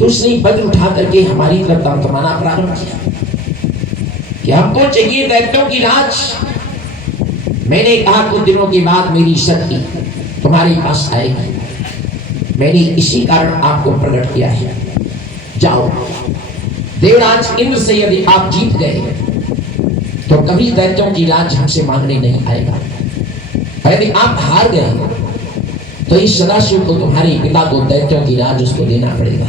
तो उसने वज्र उठा करके हमारी तरफ तमतमाना प्रारंभ किया कि हमको चाहिए दैत्यों की राज। मैंने कहा कुछ दिनों के बाद मेरी शक्ति तुम्हारे पास आएगी, मैंने इसी कारण आपको प्रकट किया है। जाओ, देवराज इंद्र से यदि आप जीत गए तो कभी दैत्यों की राज हमसे मांगने नहीं आएगा। यदि आप हार गए तो इस सदाशिव को, तुम्हारे पिता को, दैत्यों की राज उसको देना पड़ेगा।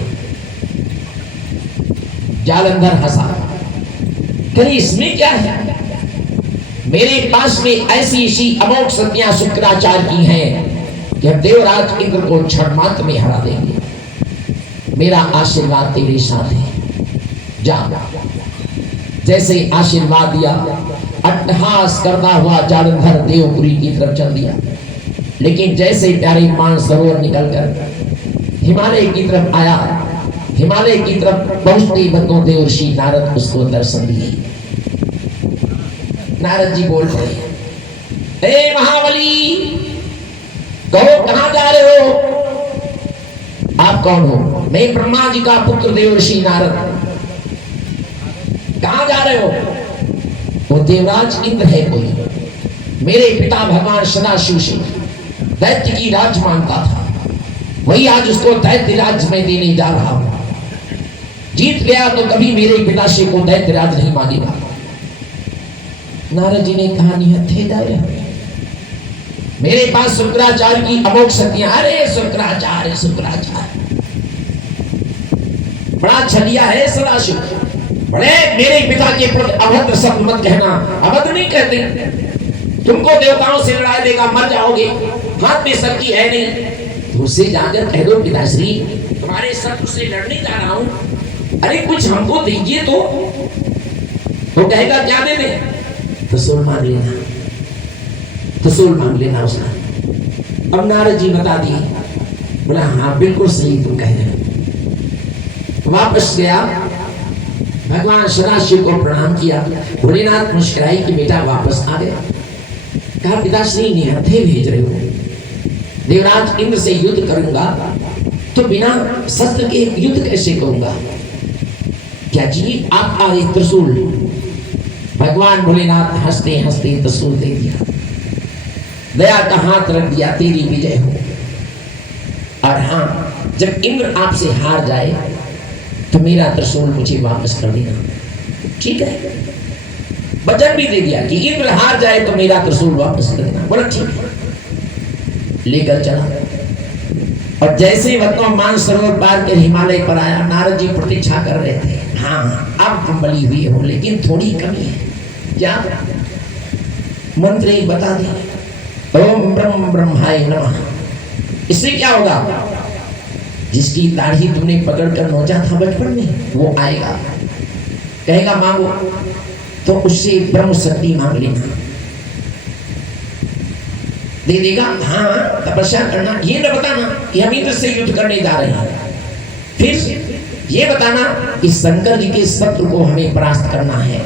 जालंधर हंसा, कहीं इसमें क्या है? मेरे पास में ऐसी ऐसी अमोघ शक्तियां शुक्राचार्य की हैं कि हम देवराज इंद्र को क्षण मात्र में हरा देंगे। मेरा आशीर्वाद तेरे साथ है, जा। जैसे आशीर्वाद दिया, अट्टहास करता हुआ जालंधर देवपुरी की तरफ चल दिया। लेकिन जैसे प्यारे मानसरोवर निकलकर हिमालय की तरफ आया, हिमालय की तरफ पहुंचते बंदों देवर्षि नारद उसको दर्शन दिए। नारद जी बोल रहे, हे महाबली, कहो कहां जा रहे हो? आप कौन हो? मैं ब्रह्मा जी का पुत्र देवर्षि नारद। कहां जा रहे हो? वो देवराज इंद्र है कोई, मेरे पिता भगवान सदाशिव से दैत्य की राज मांगता था, वही आज उसको दैत्य राज में देने जा रहा हूं। जीत गया तो कभी मेरे पिता से को दैत्य राज नहीं मांगेगा। नारद जी ने कहा, निहत्थे दाया, मेरे पास शुक्राचार्य की अमोघ शक्तियां। अरे शुक्राचार्य, शुक्राचार्य बड़ा छलिया है सदाशिव, बड़े मेरे पिता के प्रति अभद्र शब्द मत कहना। अभद्र नहीं कहते, तुमको देवताओं से लड़ा देगा, मर जाओगे, हाथ में शक्ति है नहीं। उससे जाकर कह दो, पिताश्री तुम्हारे शत्रु से लड़ने जा रहा हूं, अरे कुछ हमको दीजिए। तो कहेगा क्या दे दे? त्रिशूल मांग लेना, त्रिशूल मांग लेना उसने। अब नारद जी बता दिए, बोला हाँ बिल्कुल सही तुम कह रहे हो। वापस गया, भगवान सदाशिव को प्रणाम किया। भोलेनाथ मुस्कुराई कि बेटा वापस आ गया। कहा पिताश्री निहत्थे भेज रहे हो, देवराज इंद्र से युद्ध करूंगा तो बिना शस्त्र के युद्ध कैसे करूंगा? क्या जी आप आगे त्रिशूल? भगवान भोलेनाथ हंसते हंसते त्रिशूल दे दिया, दया का हाथ रख दिया, तेरी विजय हो। और हाँ, जब इंद्र आपसे हार जाए तो मेरा त्रिशूल मुझे वापस कर देना, ठीक है? वचन भी दे दिया कि इंद्र हार जाए तो मेरा त्रिशूल वापस कर देना। बोला ठीक है, लेकर चला। और जैसे वह मानसरोवर पार कर हिमालय पर आया, नारद जी प्रतीक्षा कर रहे थे। हाँ अब तुम बली हुई हो, लेकिन थोड़ी कमी है। क्या? मंत्र एक बता दिया, ओम ब्रह्म ब्रह्माय नमः। इससे क्या होगा? जिसकी दाढ़ी तुमने पकड़कर नोचा था बचपन में, वो आएगा, कहेगा मांगो, तो उससे ब्रह्म शक्ति मांग लेना, दे देगा। हाँ तपस्या करना, ये न बताना कि हम इंद्र से युद्ध करने जा रहे हैं। फिर ये बताना कि शंकर जी के शत्रु को हमें परास्त करना है।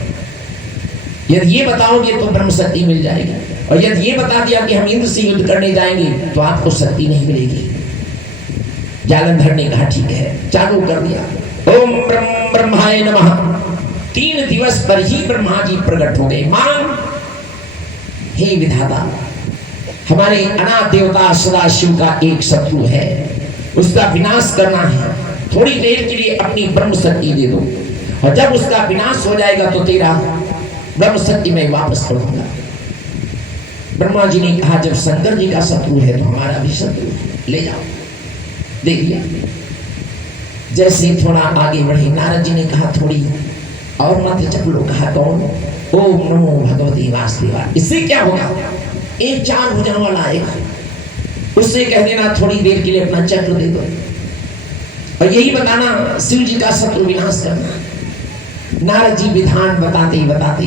यदि ये बताओगे तो ब्रह्म शक्ति मिल जाएगी, और यदि ये बता दिया कि हम इंद्र से युद्ध करने जाएंगे तो आपको शक्ति नहीं मिलेगी। जालंधर ने कहा ठीक है, चालू कर दिया, ओम ब्रह्म ब्रह्माय नमः। 3 दिवस पर ही ब्रह्मा जी प्रकट हो गए। मां, हे विधाता, हमारे अनाथ देवता सदाशिव का एक शत्रु है, उसका विनाश करना है। थोड़ी देर के लिए अपनी ब्रह्म शक्ति दे दो, और जब उसका विनाश हो जाएगा तो तेरा ब्रह्म शक्ति मैं वापस कर दूंगा। ब्रह्मा जी ने कहा जब शंकर जी का शत्रु है तो हमारा भी शत्रु है, ले जाओ। देख लिया। जैसे थोड़ा आगे बढ़े, नारद जी ने कहा थोड़ी और मंत्र जप लो। कहा कौन? ओम नमो भगवती वासुदेवाय। इससे क्या होगा? एक 4 भुजाओं वाला आएगा, उससे कह देना थोड़ी देर के लिए अपना चक्र दे दो, और यही बताना शिव जी का शत्रु विनाश करना। नारद जी विधान बताते बताते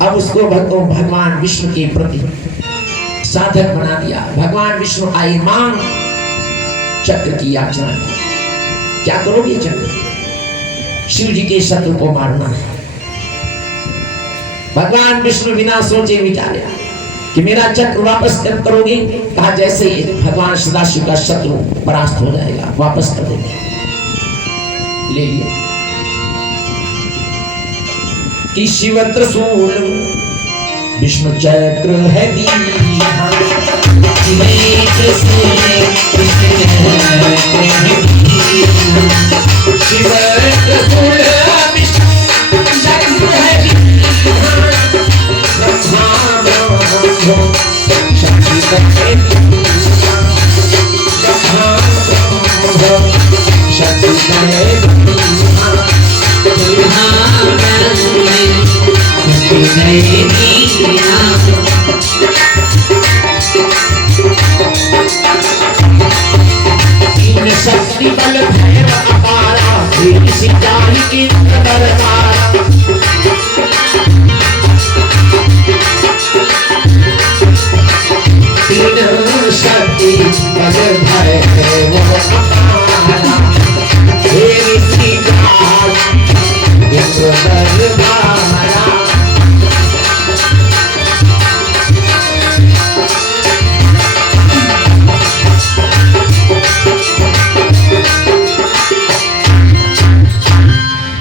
अब उसको भगवान विष्णु के प्रति साधक बना दिया। भगवान विष्णु आए, मांग चक्र की याचना। क्या करोगे? चक्र, शिव जी के शत्रु को मारना है। भगवान विष्णु बिना सोचे विचारे कि मेरा चक्र वापस कब करोगे? कहा जैसे भगवान सदाशिव का शत्रु परास्त हो जाएगा वापस कर देंगे। ले लिया कि शिव त्रिशूल विष्णु चक्र है दीहा, शिव त्रिशूल विष्णु चक्र है दीहा, ब्रह्मा ब्रह्म शक्ति है दीहा, ब्रह्मा ब्रह्म शक्ति है दीहा, ब्रह्मा तीन शक्ति बल भैरव अपारा, तेरी सिंचाई की दरबारा, तीन शक्ति बल भैरव अपारा, तेरी सिंचाई की दरबारा।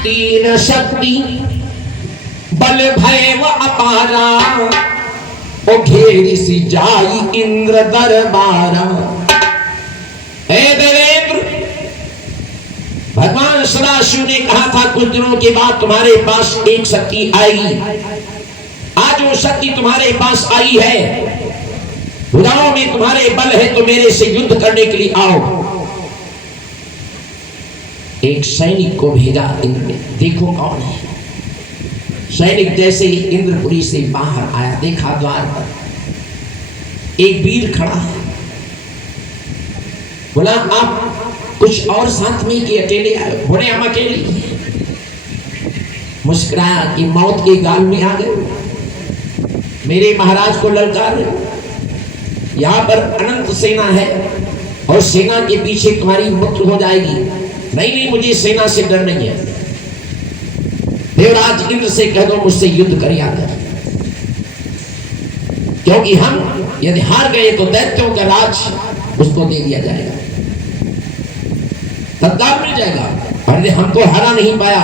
तीन शक्ति बल भैरव अपारा, ओ घेरी सी जाई इंद्र दरबारा। हे देवेंद्र, भगवान सदाशिव ने कहा था कुछ दिनों के बाद तुम्हारे पास एक शक्ति आएगी। आज वो शक्ति तुम्हारे पास आई है, भुजाओं में तुम्हारे बल है तो मेरे से युद्ध करने के लिए आओ। एक सैनिक को भेजा इंद्र ने, देखो कौन है। सैनिक जैसे ही इंद्रपुरी से बाहर आया, देखा द्वार पर एक वीर खड़ा है। बोला आप कुछ और साथ में कि अकेले आए? बोले हम अकेले। मुस्कुराया कि मौत के गाल में आ गए, मेरे महाराज को ललकार रहे हो। यहाँ पर अनंत सेना है और सेना के पीछे तुम्हारी मृत्यु हो जाएगी। नहीं नहीं, मुझे सेना से डर नहीं है। देवराज इंद्र से कह दो मुझसे युद्ध कर आकर, क्योंकि हम यदि हार गए तो दैत्यों का राज उसको दे दिया जाएगा, तत्काल मिल जाएगा। और यदि हमको हरा नहीं पाया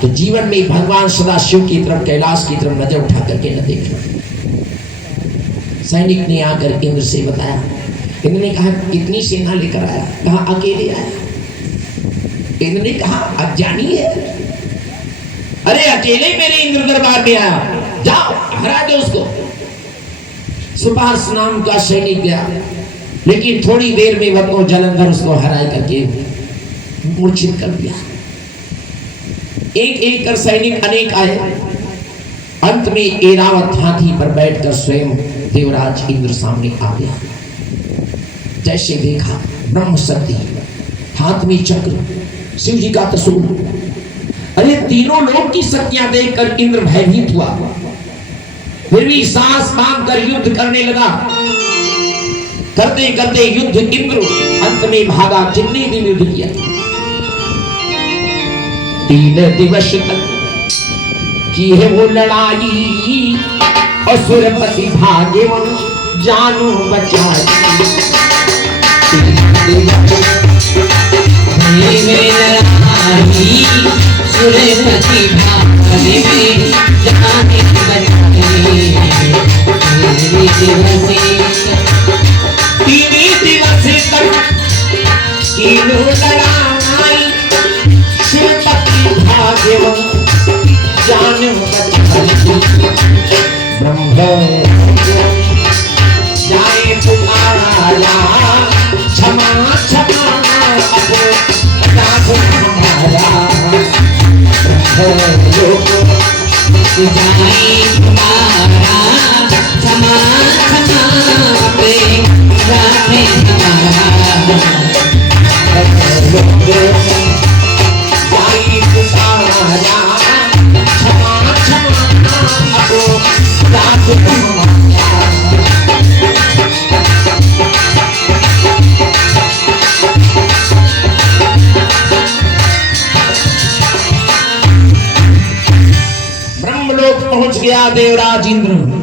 तो जीवन में भगवान सदाशिव की तरफ, कैलाश की तरफ नजर उठा करके न देखना। सैनिक ने आकर इंद्र से बताया। इंद्र ने कहा कितनी सेना लेकर आया? कहा अकेले आया। इंद्र ने कहा अज्ञानी है, अरे अकेले मेरे इंद्र दरबार में आया, जाओ हरा दो उसको। सुपार्श नाम का सैनिक गया, लेकिन थोड़ी देर में वह जलंधर उसको हराई करके मूर्छित कर दिया। एक एक कर सैनिक अनेक आए। अंत में ऐरावत हाथी पर बैठकर स्वयं देवराज इंद्र सामने आ गया। जैसे देखा ब्रह्म शक्ति, हाथ में चक्र, शिव जी का त्रिशूल। अरे तीनों लोग की शक्तियां देखकर इंद्र भयभीत हुआ, फिर भी सांस बांध कर युद्ध करने लगा। करते करते युद्ध इंद्र अंत में भागा। कितने दिन युद्ध किया? 3 दिवस तक की है वो लड़ाई, असुरपति भागे वो जानो बचाई। 3 दिवस सुरपति भागे में जाने बचाई। 3 दिवस तक की लड़ाई, सुरपति भागे वो जानो बचाई। ब्रह्म जाए पुकारा, क्षमा क्षमा अपराध हमारा। जाए तुम्हारा, क्षमा क्षमा अपराध हमारा। जाए पुकारा, क्षमा क्षमा अपराध हमारा। पहुंच गया देवराज इंद्र।